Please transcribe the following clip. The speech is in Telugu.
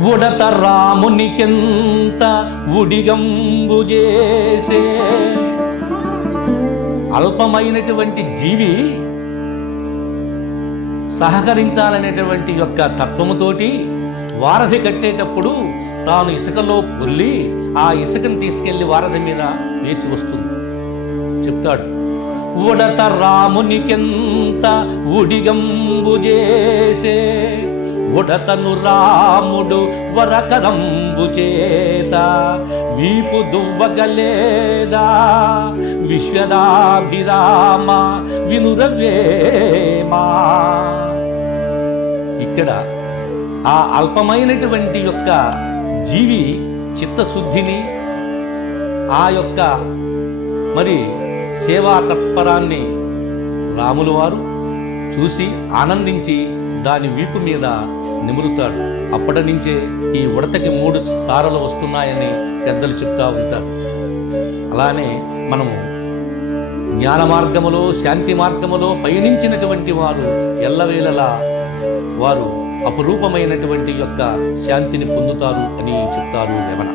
ఉడత రామునికెంత ఉడిగంబు చేసే. అల్పమైనటువంటి జీవి సహకరించాలనేటువంటి యొక్క తత్వముతోటి వారధి కట్టేటప్పుడు తాను ఇసుకలో పొల్లి ఆ ఇసుకను తీసుకెళ్ళి వారధి మీద వేసి వస్తుంది. చెప్తాడు ఉడత రామునికెంత ఉడిగంబు చేసే. ఉడతను రాముడు వరకరంబు చేత. వీపు దువ్వగలేదా? విశ్వదాభిరామ వినురవేమా? ఇక్కడ ఆ అల్పమైనటువంటి యొక్క జీవి చిత్తశుద్ధిని ఆ యొక్క మరి సేవా తత్పరాన్ని రాములు వారు చూసి ఆనందించి దాని వీపు మీద నిమురుతాడు. అప్పటి నుంచే ఈ ఉడతకి మూడు సారలు వస్తున్నాయని పెద్దలు చెప్తా ఉంటారు. అలానే మనము జ్ఞాన మార్గములో శాంతి మార్గములో పయనించినటువంటి వారు ఎల్లవేళలా వారు అపురూపమైనటువంటి యొక్క శాంతిని పొందుతారు అని చెప్తారు రమణ